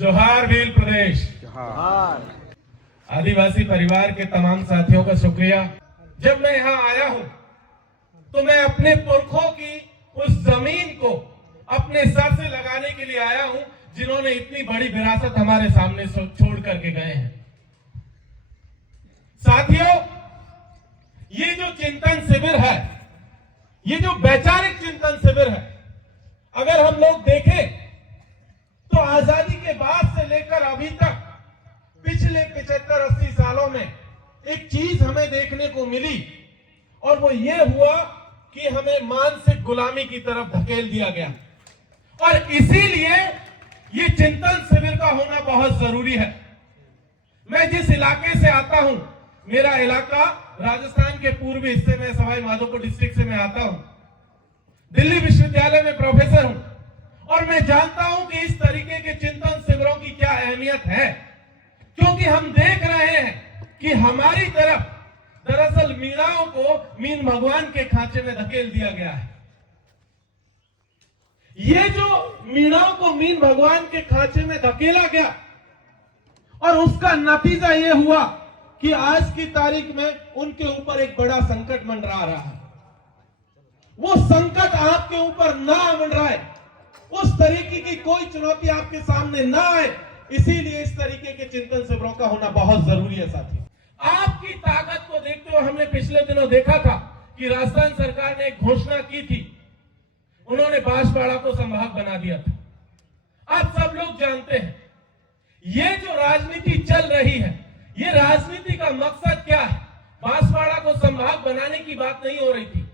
जोहार भील प्रदेश। आदिवासी परिवार के तमाम साथियों का शुक्रिया। जब मैं यहाँ आया हूँ तो मैं अपने पुरखों की उस जमीन को अपने सर से लगाने के लिए आया हूँ जिन्होंने इतनी बड़ी विरासत हमारे सामने छोड़ करके गए हैं। साथियों, ये जो चिंतन शिविर है, ये जो वैचारिक चिंतन शिविर है, अगर हम लोग देखें तो आजादी के बाद से लेकर अभी तक पिछले 75-80 सालों में एक चीज हमें देखने को मिली और वो ये हुआ कि हमें मानसिक गुलामी की तरफ धकेल दिया गया। और इसीलिए ये चिंतन शिविर का होना बहुत जरूरी है। मैं जिस इलाके से आता हूं, मेरा इलाका राजस्थान के पूर्वी हिस्से में सवाई माधोपुर डिस्ट्रिक्ट से मैं आता हूं। दिल्ली विश्वविद्यालय में प्रोफेसर हूं और मैं जानता हूं कि इस तरीके के चिंतन शिविरों की क्या अहमियत है, क्योंकि हम देख रहे हैं कि हमारी तरफ दरअसल मीणाओं को मीन भगवान के खांचे में धकेल दिया गया है। ये जो मीणाओं को मीन भगवान के खांचे में धकेला गया और उसका नतीजा ये हुआ कि आज की तारीख में उनके ऊपर एक बड़ा संकट मंडरा रहा है। वो संकट आपके ऊपर ना मंडराए, उस तरीके की कोई चुनौती आपके सामने ना आए, इसीलिए इस तरीके के चिंतन शिविरों का होना बहुत जरूरी है। साथी, आपकी ताकत को देखते हुए हमने पिछले दिनों देखा था कि राजस्थान सरकार ने एक घोषणा की थी, उन्होंने बांसवाड़ा को संभाग बना दिया था। आप सब लोग जानते हैं ये जो राजनीति चल रही है, ये राजनीति का मकसद क्या है? बांसवाड़ा को संभाग बनाने की बात नहीं हो रही थी।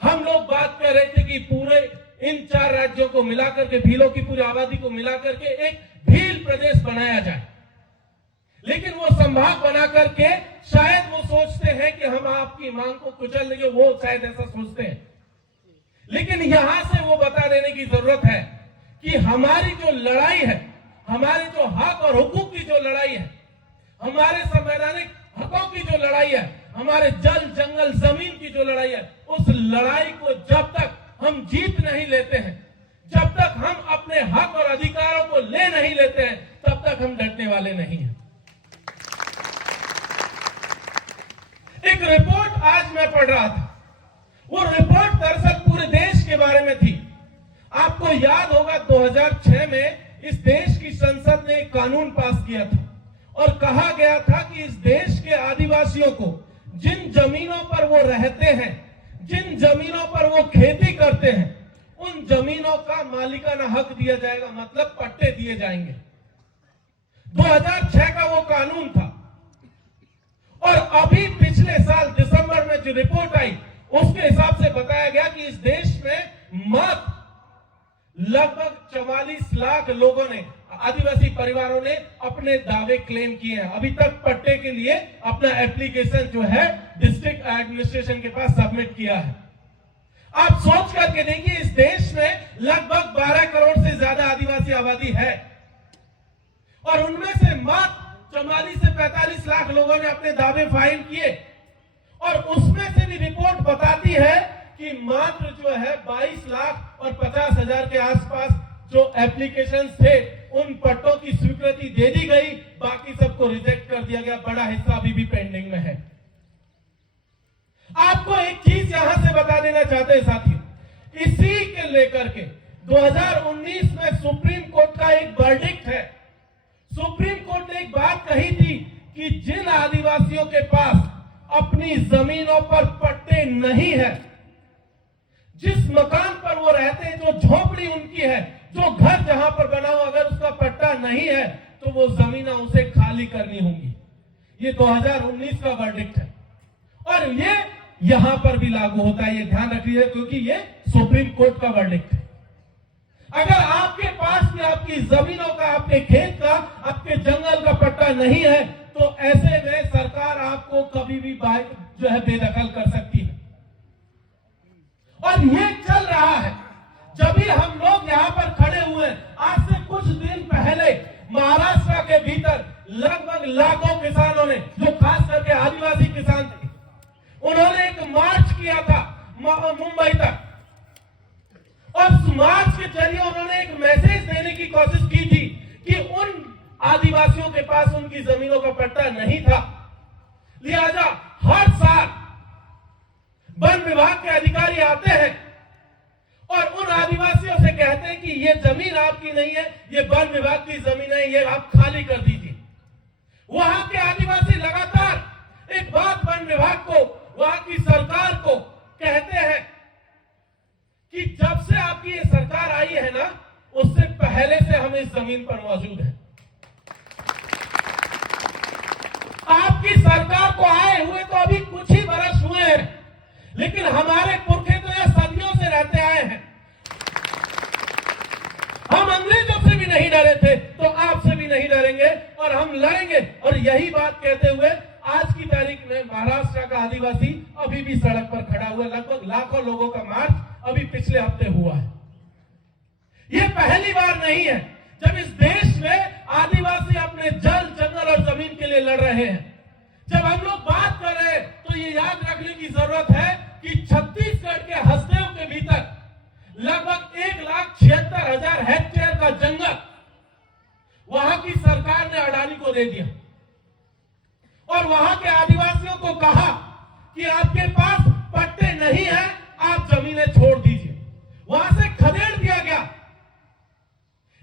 हम लोग बात कर रहे थे कि पूरे इन 4 राज्यों को मिलाकर के, भीलों की पूरी आबादी को मिलाकर के एक भील प्रदेश बनाया जाए। लेकिन वो संभाग बना करके शायद वो सोचते हैं कि हम आपकी मांग को कुचल देंगे, वो शायद ऐसा सोचते हैं। लेकिन यहां से वो बता देने की जरूरत है कि हमारी जो लड़ाई है, हमारे जो हक और हुकूक की जो लड़ाई है, हमारे संवैधानिक हकों की जो लड़ाई है, हमारे जल जंगल जमीन की जो लड़ाई है, उस लड़ाई को जब तक हम जीत नहीं लेते हैं, जब तक हम अपने हक और अधिकारों को ले नहीं लेते हैं, तब तक हम डरने वाले नहीं हैं। एक रिपोर्ट आज मैं पढ़ रहा था, वो रिपोर्ट दरअसल पूरे देश के बारे में थी। आपको याद होगा 2006 में इस देश की संसद ने एक कानून पास किया था और कहा गया था कि इस देश के आदिवासियों को जिन जमीनों पर वो रहते हैं, जिन जमीनों पर वो खेती करते हैं, उन जमीनों का मालिकाना हक दिया जाएगा, मतलब पट्टे दिए जाएंगे। 2006 का वो कानून था और अभी पिछले साल दिसंबर में जो रिपोर्ट आई उसके हिसाब से बताया गया कि इस देश में मात्र लगभग 44 लाख लोगों ने, आदिवासी परिवारों ने अपने दावे क्लेम किए हैं। अभी तक पट्टे के लिए अपना एप्लीकेशन जो है डिस्ट्रिक्ट एडमिनिस्ट्रेशन के पास सबमिट किया है। आप सोच करके देखिए, इस देश में लगभग 12 करोड़ से ज्यादा आदिवासी आबादी है और उनमें से मात्र 44 से 45 लाख लोगों ने अपने दावे फाइल किए और उसमें से भी रिपोर्ट बताती है कि मात्र जो है 22 लाख और 50 हजार के आसपास जो एप्लीकेशन थे, उन पट्टों की स्वीकृति दे दी गई, बाकी सबको रिजेक्ट कर दिया गया। बड़ा हिस्सा अभी भी पेंडिंग में है। आपको एक चीज यहां से बता देना चाहते हैं साथियों, इसी के लेकर के 2019 में सुप्रीम कोर्ट का एक वर्डिक्ट है। सुप्रीम कोर्ट ने एक बात कही थी कि जिन आदिवासियों के पास अपनी जमीनों पर पट्टे नहीं है, जिस मकान पर वो रहते हैं, जो झोपड़ी उनकी है, जो घर जहां पर बना हुआ, अगर उसका पट्टा नहीं है तो वो जमीनें उसे खाली करनी होंगी। ये 2019 का वर्डिक्ट है और ये यहां पर भी लागू होता है, ये ध्यान रखिए, क्योंकि ये सुप्रीम कोर्ट का वर्डिक्ट है। अगर आपके पास भी आपकी जमीनों का, आपके खेत का, आपके जंगल का पट्टा नहीं है तो ऐसे में सरकार आपको कभी भी जो है बेदखल कर सकती है। और ये चल रहा है। जब भी हम लोग यहाँ पर खड़े हुए, आज से कुछ दिन पहले महाराष्ट्र के भीतर लगभग लाखों किसानों ने, जो खास करके आदिवासी किसान थे, उन्होंने एक मार्च किया था मुंबई तक और उस मार्च के जरिए उन्होंने एक मैसेज देने की कोशिश की थी कि उन आदिवासियों के पास उनकी जमीनों का पट्टा नहीं था। लिहाजा हर साल वन विभाग के अधिकारी आते हैं और उन आदिवासियों से कहते हैं कि ये जमीन आपकी नहीं है, ये वन विभाग की जमीन है, ये आप खाली कर दीजिए। वहां के आदिवासी लगातार एक बात वन विभाग को, वहां की सरकार को कहते हैं कि जब से आपकी ये सरकार आई है ना, उससे पहले से हम इस जमीन पर मौजूद हैं। आपकी सरकार को आए हुए तो अभी कुछ ही बरस हुए हैं, लेकिन हमारे पुरखे तो यह सदियों से रहते आए हैं। हम अंग्रेजों से भी नहीं डरे थे, तो आपसे भी नहीं डरेंगे और हम लड़ेंगे। और यही बात कहते हुए आज की तारीख में महाराष्ट्र का आदिवासी अभी भी सड़क पर खड़ा हुआ, लगभग लाखों लोगों का मार्च अभी पिछले हफ्ते हुआ है। यह पहली बार नहीं है जब इस देश में आदिवासी अपने जल, जंगल और जमीन के लिए लड़ रहे हैं। जब हम लोग बात कर रहे हैं तो ये याद रखने की जरूरत है कि छत्तीसगढ़ के हसदेव के भीतर लगभग 1,76,000 हेक्टेयर का जंगल वहां की सरकार ने अडानी को दे दिया और वहां के आदिवासियों को कहा कि आपके पास पट्टे नहीं है, आप जमीनें छोड़ दीजिए। वहां से खदेड़ दिया गया।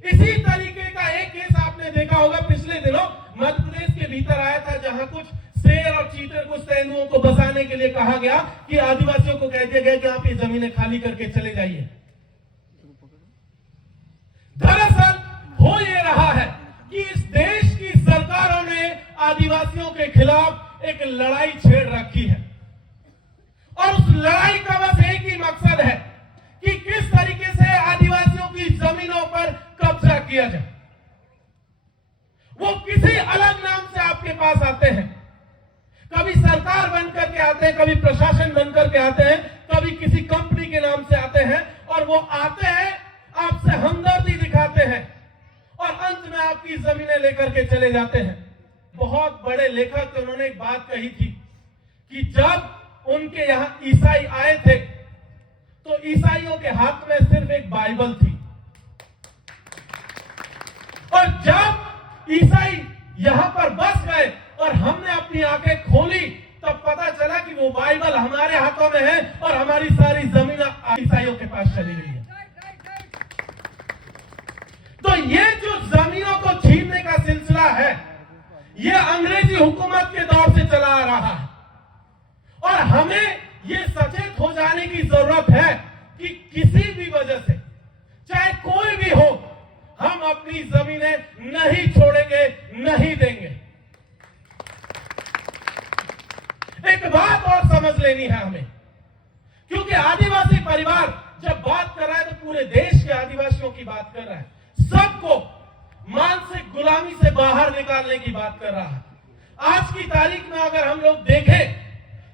इसी तरीके का एक केस आपने देखा होगा पिछले दिनों मध्य प्रदेश के भीतर आया था, जहां कुछ शेर और चीते, कुछ तेंदुओं को बसाने के लिए कहा गया कि आदिवासियों को कह दिया गया कि आप ये जमीनें खाली करके चले जाइए। दरअसल हो ये रहा है कि इस देश की सरकारों ने आदिवासियों के खिलाफ एक लड़ाई छेड़ रखी है और उस लड़ाई का बस एक ही मकसद है कि किस तरीके से आदिवासियों की जमीनों पर कब्जा किया जाए। वो किसी अलग नाम से आपके पास आते हैं, कभी सरकार बनकर के आते हैं, कभी प्रशासन बनकर के आते हैं, कभी किसी कंपनी के नाम से आते हैं और वो आते हैं, आपसे हमदर्दी दिखाते हैं और अंत में आपकी जमीनें लेकर के चले जाते हैं। बहुत बड़े लेखक, उन्होंने एक बात कही थी कि जब उनके यहां ईसाई आए थे तो ईसाइयों के हाथ में सिर्फ एक बाइबल थी और जब ईसाई यहां पर बस गए और हमने अपनी आंखें खोली तब पता चला कि वो बाइबल हमारे हाथों में है और हमारी सारी जमीन ईसाइयों के पास चली गई है। तो ये जो जमीनों को छीनने का सिलसिला है, ये अंग्रेजी हुकूमत के दौर से चला आ रहा है और हमें ये सचेत हो जाने की जरूरत है कि किसी भी वजह से, चाहे कोई भी हो, हम अपनी जमीनें नहीं छोड़ेंगे, नहीं देंगे। एक बात और समझ लेनी है हमें, क्योंकि आदिवासी परिवार जब बात कर रहा है तो पूरे देश के आदिवासियों की बात कर रहा है, सबको मानसिक गुलामी से बाहर निकालने की बात कर रहा है। आज की तारीख में अगर हम लोग देखें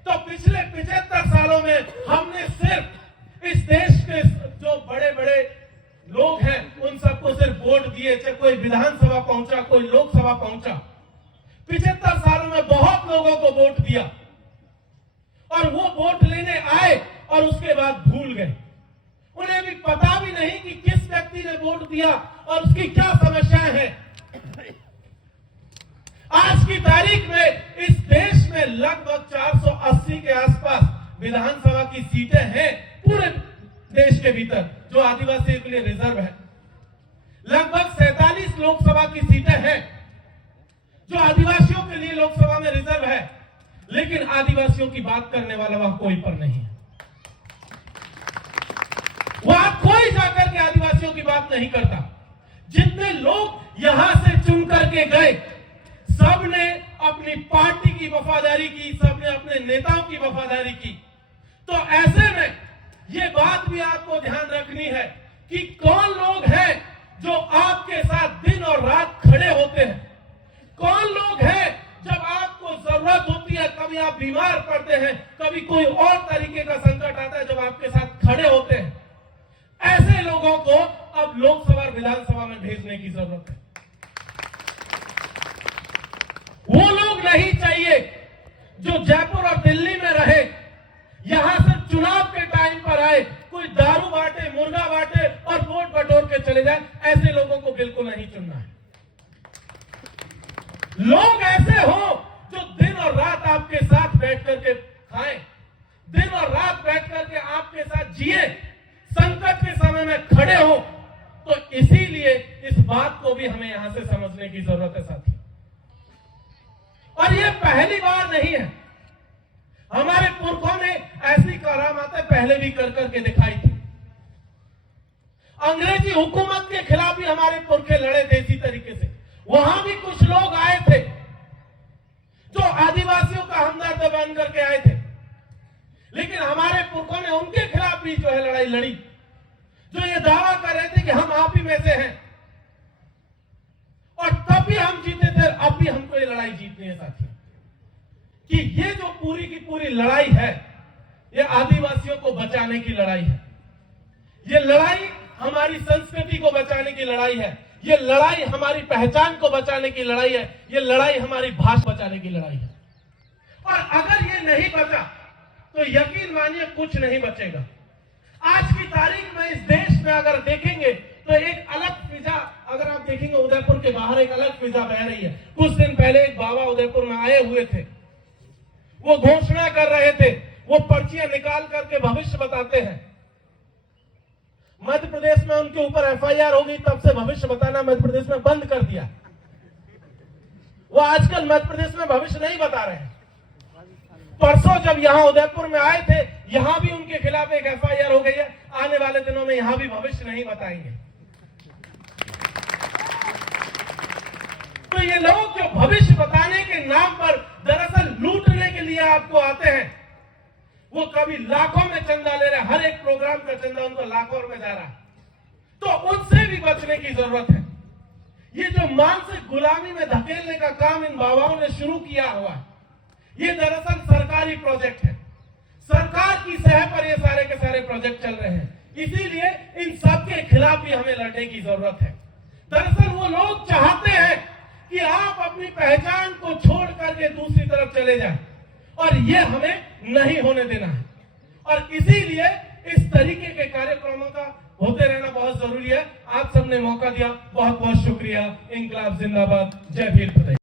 तो पिछले 75 सालों में हमने सिर्फ इस देश के जो बड़े बड़े लोग हैं उन सबको सिर्फ वोट दिए, चाहे कोई विधानसभा पहुंचा, कोई लोकसभा पहुंचा। 75 सालों में बहुत लोगों को वोट दिया और वो वोट लेने आए और उसके बाद भूल गए। उन्हें भी पता भी नहीं कि किस व्यक्ति ने वोट दिया और उसकी क्या समस्याएं हैं। आज की तारीख में इस देश में लगभग 480 के आसपास विधानसभा की सीटें हैं पूरे देश के भीतर जो आदिवासियों के लिए रिजर्व है। लगभग 47 लोकसभा की सीटें हैं जो आदिवासियों के लिए लोकसभा में रिजर्व है, लेकिन आदिवासियों की बात करने वाला वहां कोई पर नहीं है। वहां कोई जाकर के आदिवासियों की बात नहीं करता। जितने लोग यहां से चुन करके गए, सबने अपनी पार्टी की वफादारी की, सबने अपने नेताओं की वफादारी की। तो ऐसे में ये बात भी आपको ध्यान रखनी है कि कौन लोग हैं जो आपके साथ दिन और रात खड़े होते हैं, कौन लोग हैं जब आपको जरूरत होती है, कभी आप बीमार पड़ते हैं, कभी कोई और तरीके का संकट आता है, जब आपके साथ खड़े होते हैं। ऐसे लोगों को अब लोकसभा और विधानसभा में भेजने की जरूरत है। वो लोग नहीं चाहिए जो जयपुर और दिल्ली में रहे, यहां से चुनाव के टाइम पर आए, कोई दारू बांटे, मुर्गा बांटे और वोट बटोर के चले जाए। ऐसे लोगों को बिल्कुल नहीं चुनना है। लोग ऐसे हो जो दिन और रात आपके साथ बैठ करके खाएं, दिन और रात बैठ करके आपके साथ जिए, संकट के समय में खड़े हो। तो इसीलिए इस बात को भी हमें यहां से समझने की जरूरत है साथी। और ये पहली बार नहीं है, हमारे पुरखों ने ऐसी करामातें पहले भी कर करके दिखाई थी। अंग्रेजी हुकूमत के खिलाफ भी हमारे पुरखे लड़े थे इसी तरीके से। वहां भी कुछ लोग आए थे जो आदिवासियों का हमदर्द बन करके आए थे, लेकिन हमारे पुरखों ने उनके खिलाफ भी जो है लड़ाई लड़ी, जो ये दावा कर रहे थे कि हम आप ही में से हैं, और तब भी हम जीते थे, अब भी हमको ये लड़ाई जीतनी है साथियों। कि ये जो पूरी की पूरी लड़ाई है, ये आदिवासियों को बचाने की लड़ाई है। ये लड़ाई हमारी संस्कृति को बचाने की लड़ाई है। ये लड़ाई हमारी पहचान को बचाने की लड़ाई है। ये लड़ाई हमारी भाषा बचाने की लड़ाई है। और अगर ये नहीं बचा तो यकीन मानिए कुछ नहीं बचेगा। आज की तारीख में इस देश में अगर देखेंगे तो एक अलग फिजा, अगर आप देखेंगे उदयपुर के बाहर एक अलग फिजा बह रही है। कुछ दिन पहले एक बाबा उदयपुर में आए हुए थे, वो घोषणा कर रहे थे, वो पर्चियां निकाल करके भविष्य बताते हैं। मध्य प्रदेश में उनके ऊपर एफआईआर हो गई, तब से भविष्य बताना मध्य प्रदेश में बंद कर दिया। वो आजकल मध्य प्रदेश में भविष्य नहीं बता रहे हैं। परसों जब यहां उदयपुर में आए थे, यहां भी उनके खिलाफ एक एफआईआर हो गई है। आने वाले दिनों में यहां भी भविष्य नहीं बताएंगे। तो ये लोग जो भविष्य बताने के नाम पर दरअसल लूटने के लिए आपको आते हैं, वो कभी लाखों में चंदा ले रहे हैं। हर एक प्रोग्राम का चंदा उनको लाखों में जा रहा है। तो उनसे भी बचने की जरूरत है। ये जो मानसिक गुलामी में धकेलने का काम इन बाबाओं ने शुरू किया हुआ है, ये दरअसल सरकारी प्रोजेक्ट है। सरकार की सह पर ये सारे के सारे प्रोजेक्ट चल रहे हैं। इसीलिए इन सब के खिलाफ भी हमें लड़ने की जरूरत है। दरअसल वो लोग चाहते हैं कि आप अपनी पहचान को छोड़ करके दूसरी तरफ चले जाएं, और ये हमें नहीं होने देना है। और इसीलिए इस तरीके के कार्यक्रमों का होते रहना बहुत जरूरी है। आप सबने मौका दिया, बहुत बहुत शुक्रिया। इंकलाब जिंदाबाद, जय भीम।